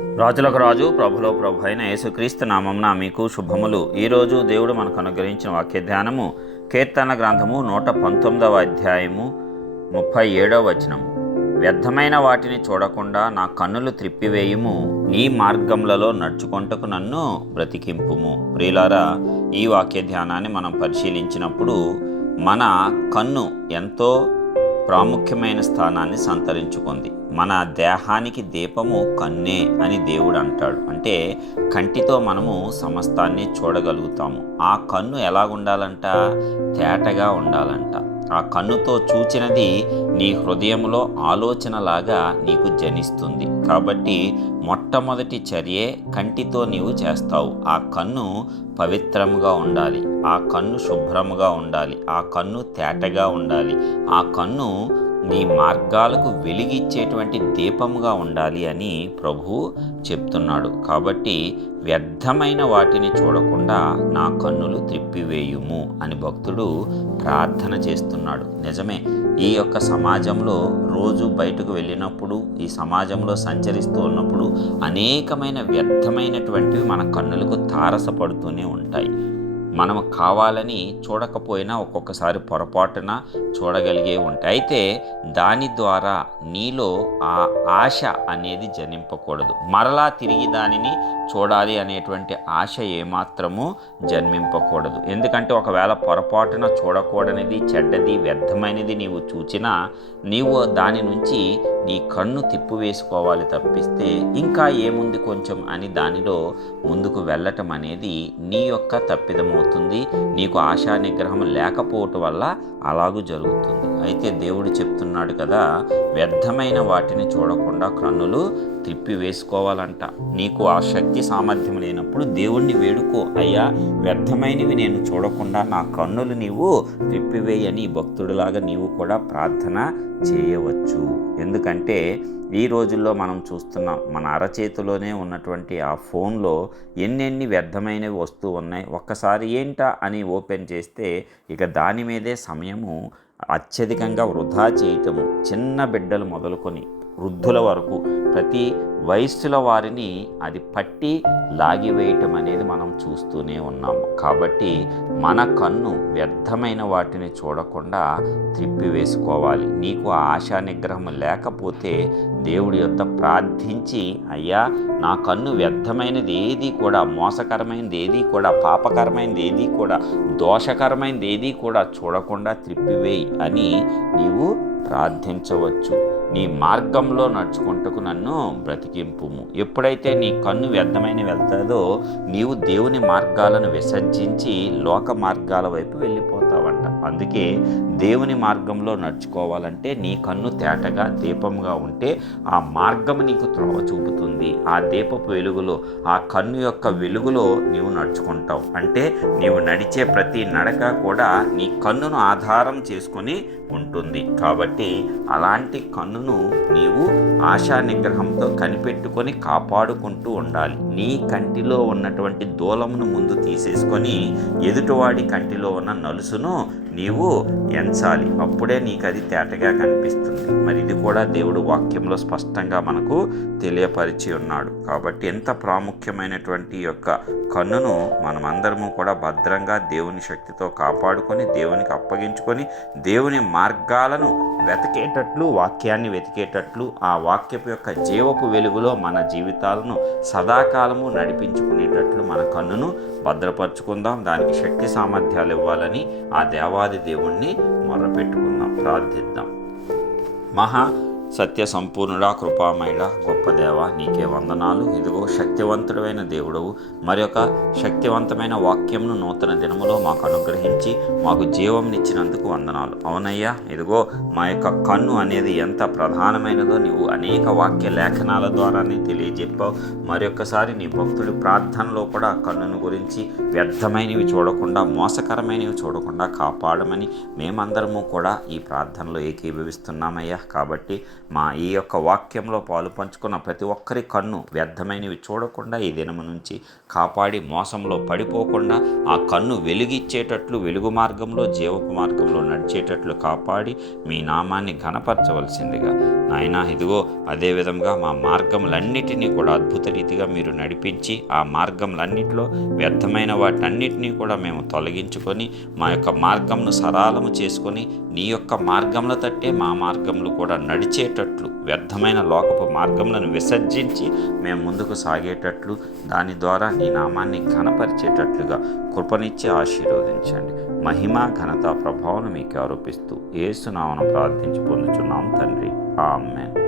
రాజులకు రాజు ప్రభులో ప్రభు అయిన యేసుక్రీస్తు నామంన మీకు శుభములు. ఈరోజు దేవుడు మనకు అనుగ్రహించిన వాక్య ధ్యానము కీర్తన గ్రంథము నూట పంతొమ్మిదవ అధ్యాయము ముప్పై ఏడవ వచనము. వ్యర్థమైన వాటిని చూడకుండా నా కన్నులు త్రిప్పివేయుము నీ మార్గములలో నడుచుకొంటకు నన్ను బ్రతికింపుము. ప్రియులారా ఈ వాక్య ధ్యానాన్ని మనం పరిశీలించినప్పుడు మన కన్ను ఎంతో ప్రాముఖ్యమైన స్థానాన్ని సంతరించుకుంది. మన దేహానికి దీపము కన్నే అని దేవుడు అంటాడు అంటే కంటితో మనము సమస్తాన్ని చూడగలుగుతాము. ఆ కన్ను ఎలాగుండాలంట? తేటగా ఉండాలంట. ఆ కన్నుతో చూచినది నీ హృదయంలో ఆలోచనలాగా నీకు జనిస్తుంది. కాబట్టి మొట్టమొదటి చర్యే కంటితో నీవు చేస్తావు. ఆ కన్ను పవిత్రముగా ఉండాలి. ఆ కన్ను శుభ్రముగా ఉండాలి. ఆ కన్ను తేటగా ఉండాలి. ఆ కన్ను నీ మార్గాలకు వెలిగిచ్చేటువంటి దీపముగా ఉండాలి అని ప్రభు చెప్తున్నాడు. కాబట్టి వ్యర్థమైన వాటిని చూడకుండా నా కన్నులు త్రిప్పివేయుము అని భక్తుడు ప్రార్థన చేస్తున్నాడు. నిజమే ఈ యొక్క సమాజంలో రోజు బయటకు వెళ్ళినప్పుడు ఈ సమాజంలో సంచరిస్తూ ఉన్నప్పుడు అనేకమైన వ్యర్థమైనటువంటివి మన కన్నులకు తారసపడుతూనే ఉంటాయి. మనం కావాలని చూడకపోయినా ఒక్కొక్కసారి పొరపాటున చూడగలిగే ఉంటాయి. అయితే దాని ద్వారా నీలో ఆ ఆశ అనేది జన్మింపకూడదు. మరలా తిరిగి దానిని చూడాలి అనేటువంటి ఆశ ఏమాత్రము జన్మింపకూడదు. ఎందుకంటే ఒకవేళ పొరపాటున చూడకూడనిది చెడ్డది వ్యర్థమైనది నీవు చూచినా నీవు దాని నుంచి నీ కన్ను తిప్పు వేసుకోవాలి తప్పిస్తే ఇంకా ఏముంది కొంచెం అని దానిలో ముందుకు వెళ్ళటం అనేది నీ యొక్క తప్పిదమవుతుంది. నీకు ఆశా నిగ్రహం లేకపోవటం వల్ల అలాగూ జరుగుతుంది. అయితే దేవుడు చెప్తున్నాడు కదా వ్యర్థమైన వాటిని చూడకుండా కన్నులు త్రిప్పి వేసుకోవాలంట నీకు ఆ శక్తి సామర్థ్యం లేనప్పుడు దేవుణ్ణి వేడుకో. అయ్యా వ్యర్థమైనవి నేను చూడకుండా నా కన్నులు నీవు త్రిప్పివేయని భక్తుడిలాగా నీవు కూడా ప్రార్థన చేయవచ్చు. ఎందుకంటే ఈ రోజుల్లో మనం చూస్తున్నాం మన అరచేతిలోనే ఉన్నటువంటి ఆ ఫోన్లో ఎన్నెన్ని వ్యర్థమైనవి వస్తూ ఉన్నాయి. ఒక్కసారి ఏంటా అని ఓపెన్ చేస్తే ఇక దాని మీదే సమయము అత్యధికంగా వృధా చేయటము చిన్న బిడ్డలు మొదలుకొని వృద్ధుల వరకు ప్రతి వయస్సుల వారిని అది పట్టి లాగివేయటం అనేది మనం చూస్తూనే ఉన్నాము కాబట్టి మన కన్ను వ్యర్థమైన వాటిని చూడకుండా త్రిప్పివేసుకోవాలి. నీకు ఆశా నిగ్రహం లేకపోతే దేవుడి యొక్క ప్రార్థించి అయ్యా నా కన్ను వ్యర్థమైనది ఏది కూడా మోసకరమైనది ఏది కూడా పాపకరమైనది ఏది కూడా దోషకరమైనది ఏది కూడా చూడకుండా త్రిప్పివేయి అని నీవు ప్రార్థించవచ్చు. నీ మార్గంలో నడుచుకుంటకు నన్ను బ్రతికింపుము. ఎప్పుడైతే నీ కన్ను వ్యర్థమైన వెళ్తాదో నీవు దేవుని మార్గాలను విసర్జించి లోక మార్గాల వైపు వెళ్ళిపోతావంట. అందుకే దేవుని మార్గంలో నడుచుకోవాలంటే నీ కన్ను తేటగా దీపంగా ఉంటే ఆ మార్గం నీకు త్రోవ చూపుతుంది. ఆ దీపపు వెలుగులో ఆ కన్ను యొక్క వెలుగులో నీవు నడుచుకుంటావు. అంటే నీవు నడిచే ప్రతి నడక కూడా నీ కన్నును ఆధారం చేసుకొని ఉంటుంది. కాబట్టి అలాంటి కన్ను కన్నును నీవు ఆశా నిగ్రహంతో కనిపెట్టుకొని కాపాడుకుంటూ ఉండాలి. నీ కంటిలో ఉన్నటువంటి దూలమును ముందు తీసేసుకొని ఎదుటివాడి కంటిలో ఉన్న నలుసును నీవు ఎంచాలి. అప్పుడే నీకు అది తేటగా కనిపిస్తుంది. మరి ఇది కూడా దేవుడు వాక్యంలో స్పష్టంగా మనకు తెలియపరిచి ఉన్నాడు. కాబట్టి ఎంత ప్రాముఖ్యమైనటువంటి యొక్క కన్నును మనమందరము కూడా భద్రంగా దేవుని శక్తితో కాపాడుకొని దేవునికి అప్పగించుకొని దేవుని మార్గాలను వెతికేటట్లు వాక్యాన్ని వెతికేటట్లు ఆ వాక్యపు యొక్క జీవపు వెలుగులో మన జీవితాలను సదాకాలము నడిపించుకునేటట్లు మన కన్నును భద్రపరుచుకుందాం. దానికి శక్తి సామర్థ్యాలు ఇవ్వాలని ఆ దేవాది దేవుణ్ణి మొరపెట్టుకుందాం ప్రార్థిద్దాం. మహా సత్య సంపూర్ణుడా కృపామయుడ గొప్ప దేవ నీకే వందనాలు. ఇదిగో శక్తివంతుడైన దేవుడవు. మరి ఒక శక్తివంతమైన వాక్యంను నూతన దినములో మాకు అనుగ్రహించి మాకు జీవంనిచ్చినందుకు వందనాలు. అవునయ్యా ఇదిగో మా యొక్క కన్ను అనేది ఎంత ప్రధానమైనదో నీవు అనేక వాక్య లేఖనాల ద్వారానే తెలియజెప్పావు. మరొకసారి నీ భక్తుడి ప్రార్థనలో కూడా కన్నును గురించి వ్యర్థమైనవి చూడకుండా మోసకరమైనవి చూడకుండా కాపాడమని మేమందరము కూడా ఈ ప్రార్థనలో ఏకీభవిస్తున్నామయ్యా. కాబట్టి మా ఈ యొక్క వాక్యంలో పాలు పంచుకున్న ప్రతి ఒక్కరి కన్ను వ్యర్థమైనవి చూడకుండా ఈ దినము నుంచి కాపాడి మోసంలో పడిపోకుండా ఆ కన్ను వెలుగిచ్చేటట్లు వెలుగు మార్గంలో జీవపు మార్గంలో నడిచేటట్లు కాపాడి మీ నామాన్ని ఘనపరచవలసిందిగా. నాయన ఇదిగో అదేవిధంగా మా మార్గములన్నిటినీ కూడా అద్భుత రీతిగా మీరు నడిపించి ఆ మార్గములన్నిటిలో వ్యర్థమైన వాటన్నిటినీ కూడా మేము తొలగించుకొని మా యొక్క మార్గంను సరళము చేసుకొని నీ యొక్క మార్గంలో తట్టే మా మార్గములు కూడా నడిచేటట్లు వ్యర్థమైన లోకపు మార్గములను విసర్జించి మేము ముందుకు సాగేటట్లు దాని ద్వారా నీ నామాన్ని ఘనపరిచేటట్లుగా కృపనిచ్చి ఆశీర్వదించండి. మహిమ ఘనత ప్రభావం మీకు ఆరోపిస్తూ ఏసునామను ప్రార్థించి పొందుచున్నాం తండ్రి. ఆమెన్.